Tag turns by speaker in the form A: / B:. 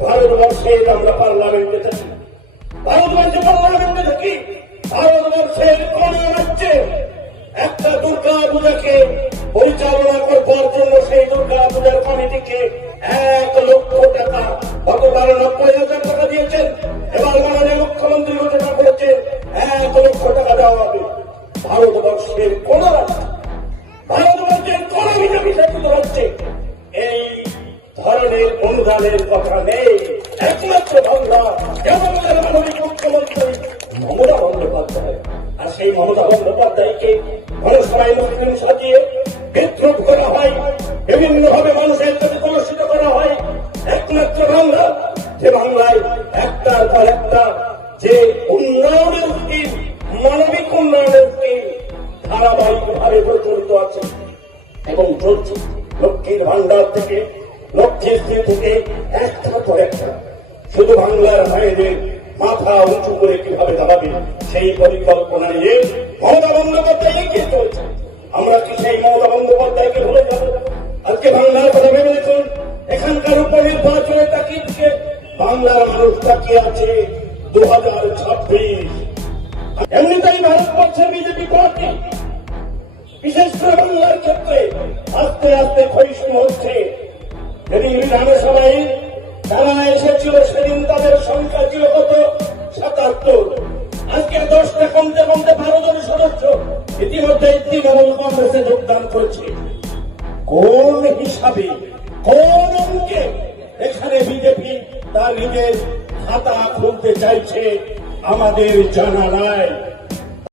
A: ভারতবর্ষের আমরা পার্লামেন্টে থাকি ভারতবর্ষে পার্লামেন্টে থাকি ভারতবর্ষের কোন রাজ্যে একটা দুর্গা পূজাকে পরিচালনা করবার জন্য সেই দুর্গা পূজার কমিটিকে এক লক্ষ টাকা গতবার নব্বই হাজার টাকা দিয়েছেন এবার ধরনের অনুদানের কথা নেই। একমাত্র বাংলা তার মাননীয় মুখ্যমন্ত্রী মমতা বন্দ্যোপাধ্যায়। আর সেই মমতা বন্দ্যোপাধ্যায়কে গণসভায় মুসলিম সাজিয়ে বিদ্রুপ করা হয় বিভিন্ন ভাবে মানুষের প্রতি কলুষিত করা হয়। একমাত্র বাংলা, যে বাংলায় একটার পর একটা যে উন্নয়নের স্কিম মানবিক উন্নয়নের স্কিম ধারাবাহিকভাবে প্রচলিত আছে। এবং চলছে লক্ষ্মীর ভান্ডার থেকে স্ত্রী থেকে একটার পর একটা। শুধু বাংলার মায়েদের মাথা উঁচু করে কীভাবে দাঁড়াবে সেই পরিকল্পনা নিয়ে মমতা বন্দ্যোপাধ্যায় এগিয়ে আমরা কি সেই মমতা বন্দ্যোপাধ্যায়কে ভুলে যাব? আজকে বাংলার কথা ভেবে দেখুন, এখানকার উপনির্বাচনে বাংলার মানুষ তাকিয়ে আছে দু হাজার ছাব্বিশ এমনিতেই ভারতবর্ষের বিজেপি পার্টি বিশেষ করে বাংলার ক্ষেত্রে আস্তে আস্তে ক্ষয়িষ্ণু হচ্ছে। যেদিন বিধানসভায় যারা এসেছিল সেদিন তাদের সংখ্যা ছিল কত সাতাত্তর আজকে দশটা কমতে কমতে বারো জন সদস্য ইতিমধ্যে তৃণমূল কংগ্রেসে যোগদান করেছে কোন হিসাবে কোন অঙ্কে এখানে বিজেপি তার নিজের খাতা খুলতে চাইছে আমাদের জানা নাই